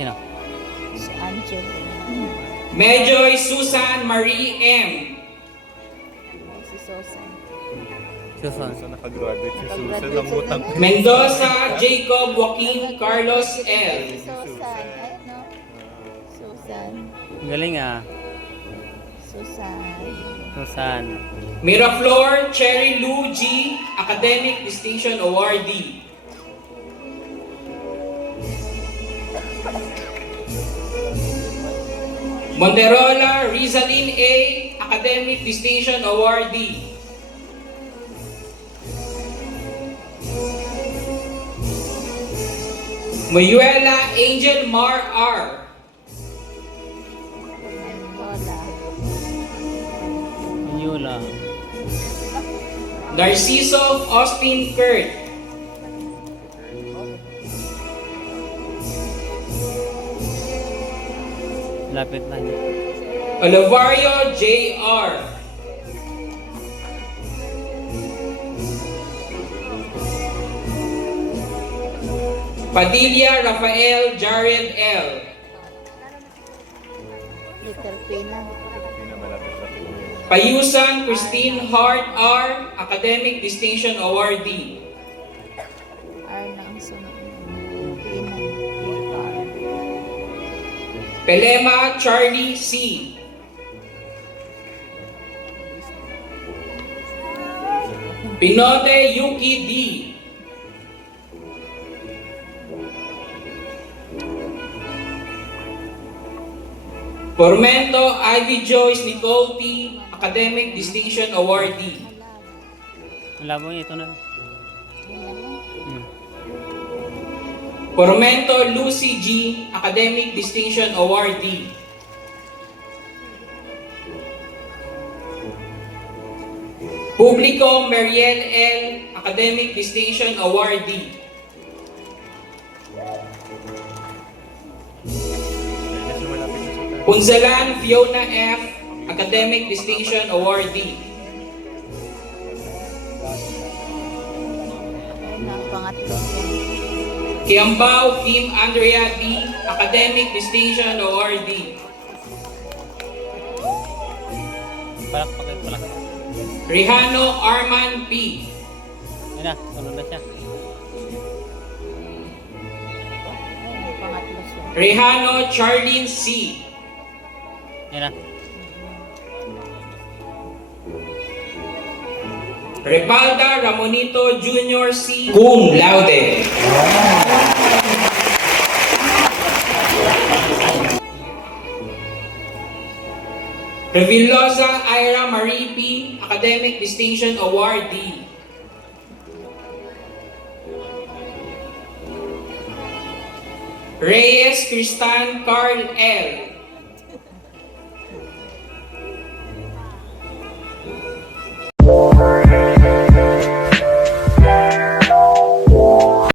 Sino? Si Angel. Medjoy Susan Marie M. Si Susan. Susan. So nakagraduate si Susan. Nakagraduate Lamutang si Mendoza Jacob Joaquin Carlos L. Si Susan. Ayun no. Susan. Ang galing ah. Susan. Susan. Miraflor Cherry Lou G. Academic Distinction Awardee. Monterola Rizalin A. Academic Distinction Awardee. Mayuela Angel Mar R. Lola. Yula. Narciso Austin Kurt. Lapit na. Olivario J.R. Padilla Rafael Jared L. Little Pina. pinakamalapit-lapit mo yun. Payusan Christine Hart R. Academic Distinction Awardee. R na ang sunod. Pina. R. Pelema Charlie C. Pinote Yuki D. Formento Ivy Joyce Nicole T. Academic Distinction Awardee. Malabo niya ito na. Yun na lang. Hmm. Formento Lucy G. Academic Distinction Awardee. Publico Mariel L. Academic Distinction Awardee. Mas malapit na sa Punzalan Fiona F. Academic Distinction Awardee. Ayun na ang pangatlo. Kiambao Kim Andrea D. Academic Distinction Awardee. Palakpak. Rihano Arman P. Yan na. Sunod na siya. Ayun ang pangatlo siya. Rehano Charlene C. Yan na. Repalda Ramonito Jr. C. Cum laude. Revillosa Ira Marie P. Academic Distinction Awardee. Reyes Cristan Carl L.